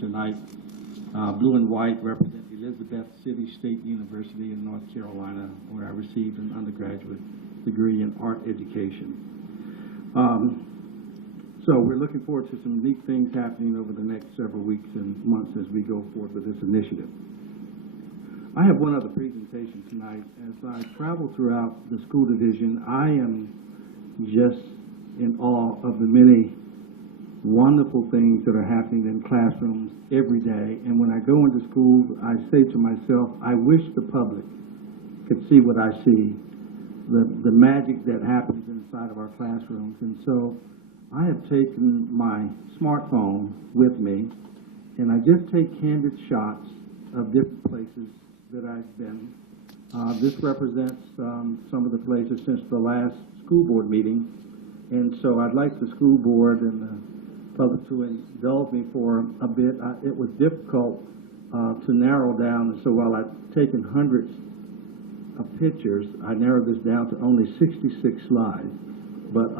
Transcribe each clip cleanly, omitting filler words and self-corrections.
tonight. Blue and white represent Elizabeth City State University in North Carolina, where I received an undergraduate degree in art education. So we're looking forward to some neat things happening over the next several weeks and months as we go forward with this initiative. I have one other presentation tonight. As I travel throughout the school division, I am just in awe of the many wonderful things that are happening in classrooms every day. And when I go into schools, I say to myself, I wish the public could see what I see, the magic that happens inside of our classrooms. And so I have taken my smartphone with me, and I just take candid shots of different places that I've been. This represents some of the places since the last school board meeting. And so I'd like the school board and the public to indulge me for a bit. It was difficult to narrow down, and so while I've taken hundreds of pictures, I narrowed this down to only 66 slides. But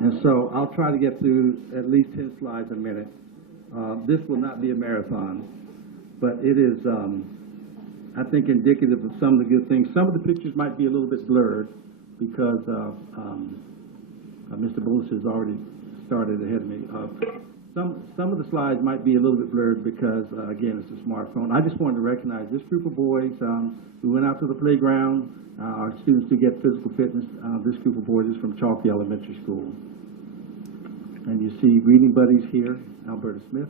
and so I'll try to get through at least 10 slides a minute. This will not be a marathon, but it is, I think, indicative of some of the good things. Some of the pictures might be a little bit blurred because Mr. Bullis has already started ahead of me. Some of the slides might be a little bit blurred because, again, it's a smartphone. I just wanted to recognize this group of boys who went out to the playground, our students to get physical fitness. This group of boys is from Chalky Elementary School. And you see reading buddies here, Alberta Smith.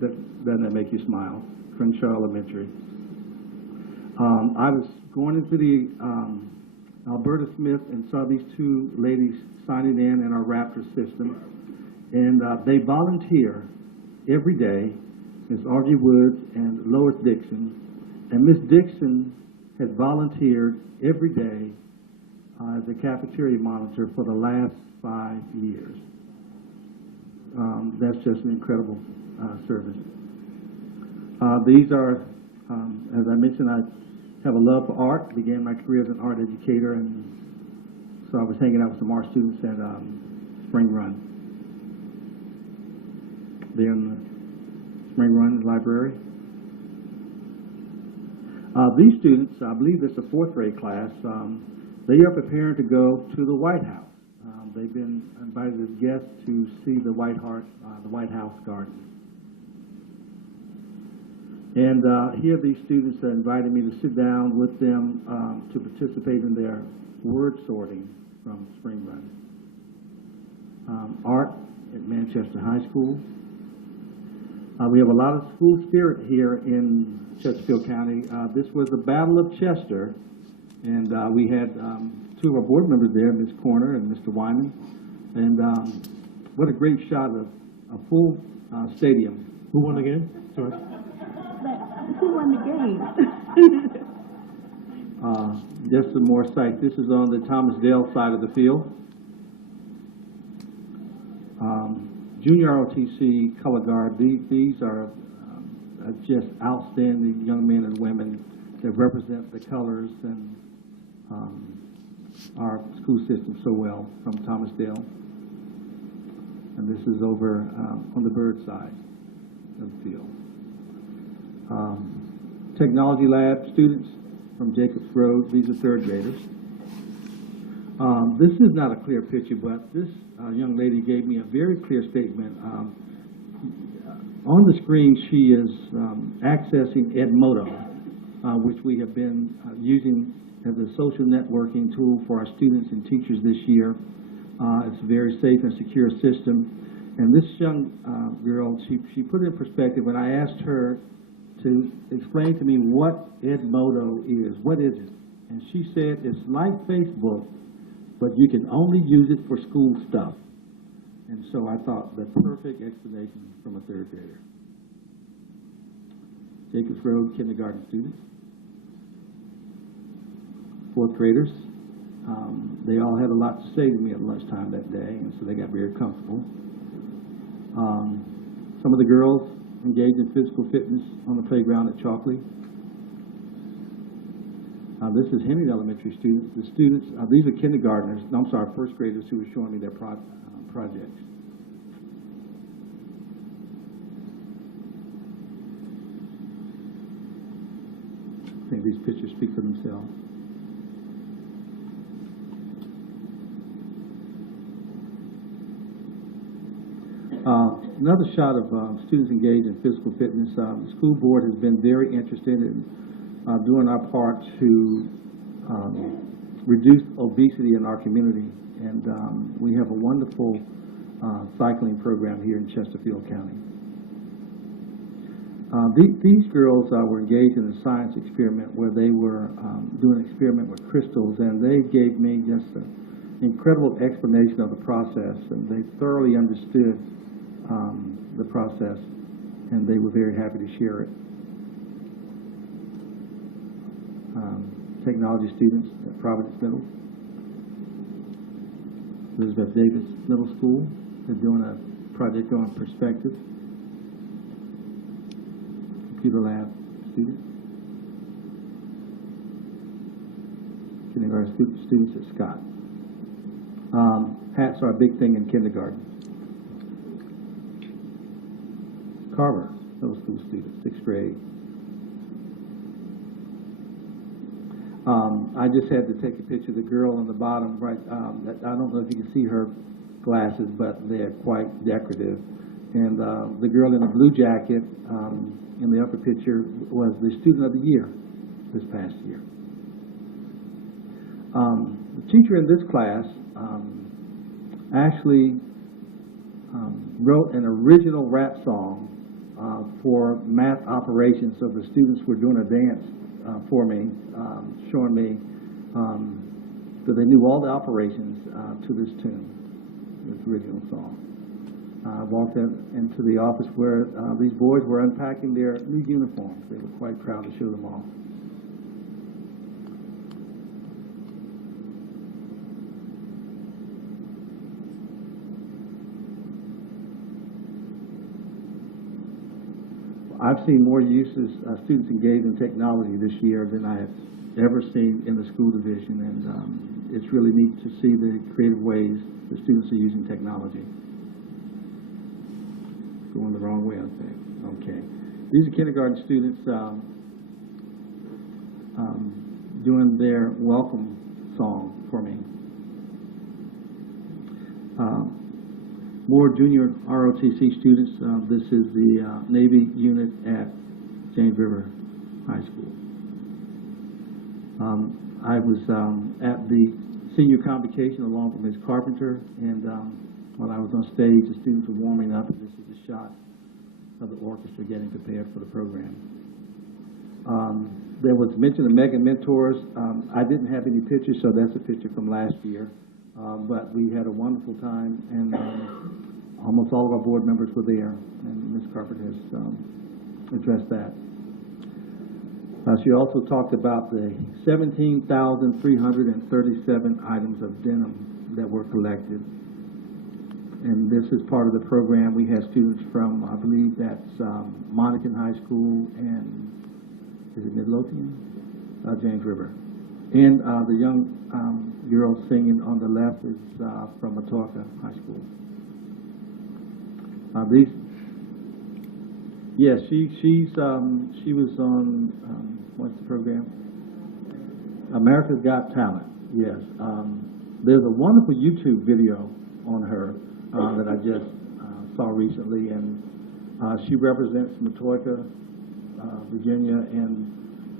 Doesn't that make you smile? Crenshaw Elementary. I was going into the Alberta Smith and saw these two ladies signing in our Raptor system, and they volunteer every day. Miss Argy Woods and Lois Dixon, and Miss Dixon has volunteered every day as a cafeteria monitor for the last 5 years. That's just an incredible service. These are, as I mentioned, I have a love for art. Began my career as an art educator, and so I was hanging out with some art students at Spring Run. There in the Spring Run Library. These students, I believe it's a 4th grade class, they are preparing to go to the White House. They've been invited as guests to see the White House garden. And here these students are inviting me to sit down with them to participate in their word sorting from Spring Run. Art at Manchester High School. We have a lot of school spirit here in Chesterfield County. This was the Battle of Chester, and we had 2 of our board members there, Ms. Corner and Mr. Wyman. And what a great shot of a full stadium. Who won the game? Sorry. Who won the game? Just some more sight. This is on the Thomas Dale side of the field. Junior ROTC color guard. These are just outstanding young men and women that represent the colors and our school system so well from Thomas Dale. And this is over on the bird side of the field. Technology lab students from Jacobs Road. These are 3rd graders. This is not a clear picture, but this young lady gave me a very clear statement. On the screen, she is accessing Edmodo, which we have been using as a social networking tool for our students and teachers this year. It's a very safe and secure system. And this young girl, she put it in perspective when I asked her to explain to me what Edmodo is. What is it? And she said it's like Facebook, but you can only use it for school stuff. And so I thought the perfect explanation from a 3rd grader. Jacobs Road kindergarten students. 4th graders. They all had a lot to say to me at lunchtime that day, and so they got very comfortable. Some of the girls engaged in physical fitness on the playground at Chalkley. This is Henry Elementary students. The students, these are kindergartners, no, I'm sorry, 1st graders who were showing me their projects. I think these pictures speak for themselves. Another shot of students engaged in physical fitness. The school board has been very interested in doing our part to reduce obesity in our community, and we have a wonderful cycling program here in Chesterfield County. These girls were engaged in a science experiment where they were doing an experiment with crystals, and they gave me just an incredible explanation of the process, and they thoroughly understood the process, and they were very happy to share it. Technology students at Providence Middle, Elizabeth Davis Middle School, they're doing a project on perspective. Computer lab students. Kindergarten students at Scott. Hats are a big thing in kindergarten. Carver, middle school students, 6th grade. I just had to take a picture of the girl on the bottom right. I don't know if you can see her glasses, but they're quite decorative. And the girl in the blue jacket in the upper picture was the student of the year this past year. The teacher in this class actually wrote an original rap song for math operations, so the students were doing a dance for me, showing me that they knew all the operations to this tune, this original song. I walked into the office where these boys were unpacking their new uniforms. They were quite proud to show them off. I've seen more uses, students engaged in technology this year than I have ever seen in the school division, and it's really neat to see the creative ways the students are using technology. Going the wrong way, I think. Okay. These are kindergarten students doing their welcome song for me. More junior ROTC students. This is the Navy unit at James River High School. I was at the senior convocation along with Ms. Carpenter, and while I was on stage, the students were warming up, and this is a shot of the orchestra getting prepared for the program. There was mention of Mega Mentors. I didn't have any pictures, so that's a picture from last year. But we had a wonderful time, and almost all of our board members were there, and Ms. Carpenter has addressed that. She also talked about the 17,337 items of denim that were collected. And this is part of the program. We had students from, I believe that's Monacan High School and, is it Midlothian? James River. And the young girl singing on the left is from Atoka High School. Yes, she was on, what's the program? America's Got Talent, yes. There's a wonderful YouTube video on her that I just saw recently, and she represents Matoika, Virginia, and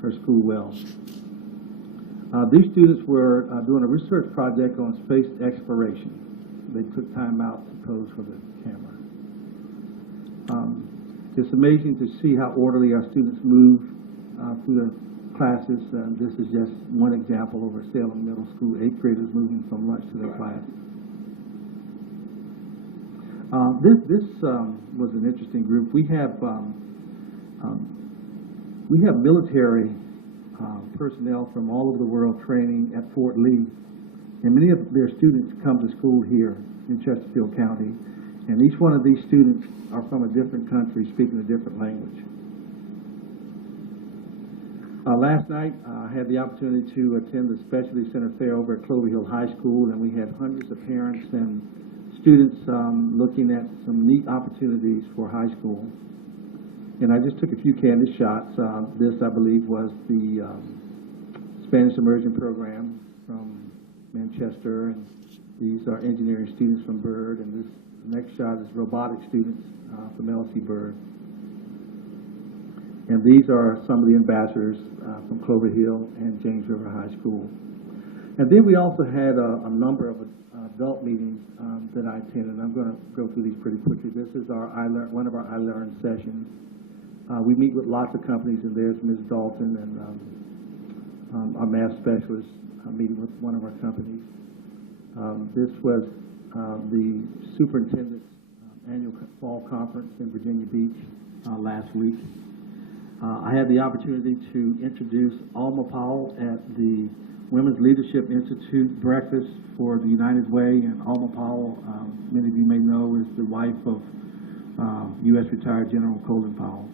her school well. These students were doing a research project on space exploration. They took time out to pose for the camera. It's amazing to see how orderly our students move through the classes. This is just one example over at Salem Middle School, 8th graders moving from lunch to their class. This was an interesting group. We have military personnel from all over the world training at Fort Lee, and many of their students come to school here in Chesterfield County, and each one of these students are from a different country speaking a different language. Last night, I had the opportunity to attend the Specialty Center Fair over at Clover Hill High School, and we had hundreds of parents and students looking at some neat opportunities for high school. And I just took a few candid shots. This, I believe, was the Spanish immersion program from Manchester, and these are engineering students from Byrd, and this next shot is robotic students from LC Byrd. And these are some of the ambassadors from Clover Hill and James River High School. And then we also had a number of adult meetings that I attended. I'm going to go through these pretty quickly. This is our one of our I Learn sessions. We meet with lots of companies, and there's Ms. Dalton and our math specialist meeting with one of our companies. This was the superintendent's annual fall conference in Virginia Beach last week. I had the opportunity to introduce Alma Powell at the Women's Leadership Institute breakfast for the United Way, and Alma Powell, many of you may know, is the wife of U.S. retired General Colin Powell.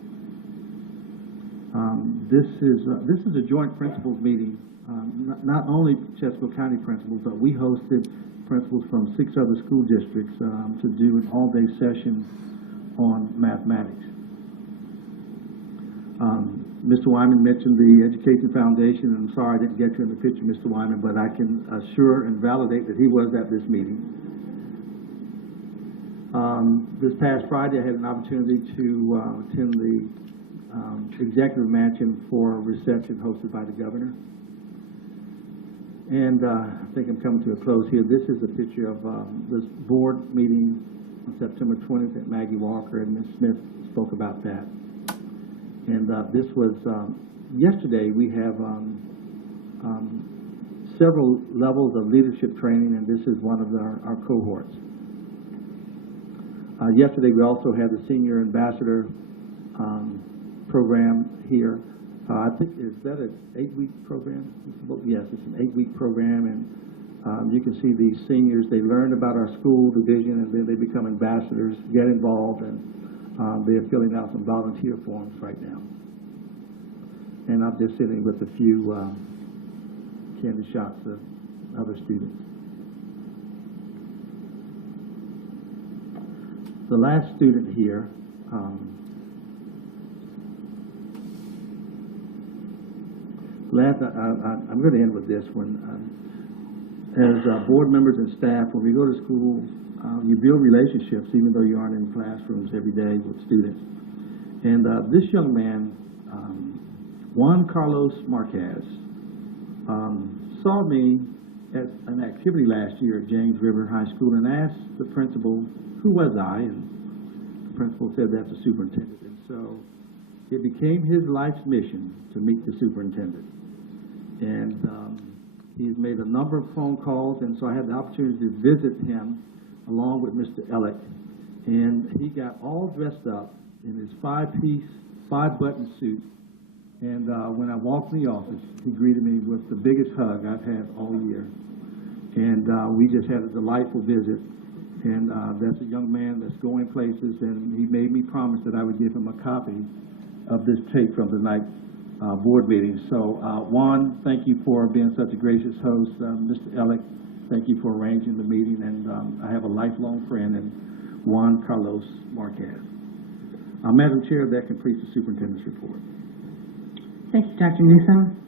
This is a joint principals meeting, not only Chesterfield County principals, but we hosted principals from 6 other school districts to do an all-day session on mathematics. Mr. Wyman mentioned the Education Foundation, and I'm sorry I didn't get you in the picture, Mr. Wyman, but I can assure and validate that he was at this meeting. This past Friday, I had an opportunity to attend the Executive Mansion for a reception hosted by the governor. And I think I'm coming to a close here. This is a picture of this board meeting on September 20th at Maggie Walker, and Ms. Smith spoke about that. And this was, yesterday we have several levels of leadership training, and this is one of our cohorts. Yesterday we also had the Senior Ambassador program here. I think, is that an 8-week program? Yes, it's an 8-week program, and you can see these seniors, they learn about our school division, and then they become ambassadors, get involved, and they're filling out some volunteer forms right now. And I'm just sitting with a few candid shots of other students. The last student here, I'm going to end with this one. As board members and staff, when we go to schools, you build relationships even though you aren't in classrooms every day with students. And this young man, Juan Carlos Marquez, saw me at an activity last year at James River High School and asked the principal, who was I? And the principal said, that's the superintendent. And so it became his life's mission to meet the superintendent. And he's made a number of phone calls, and so I had the opportunity to visit him along with Mr. Ellick. And he got all dressed up in his 5-piece, 5-button suit. And when I walked in the office, he greeted me with the biggest hug I've had all year. And we just had a delightful visit. And that's a young man that's going places, and he made me promise that I would give him a copy of this tape from the night board meeting. So Juan, thank you for being such a gracious host. Mr. Ellick, thank you for arranging the meeting. And I have a lifelong friend in Juan Carlos Marquez. Madam Chair, that completes the superintendent's report. Thank you, Dr. Newsom.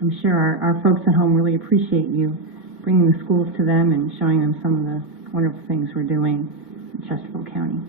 I'm sure our folks at home really appreciate you bringing the schools to them and showing them some of the wonderful things we're doing in Chesterfield County.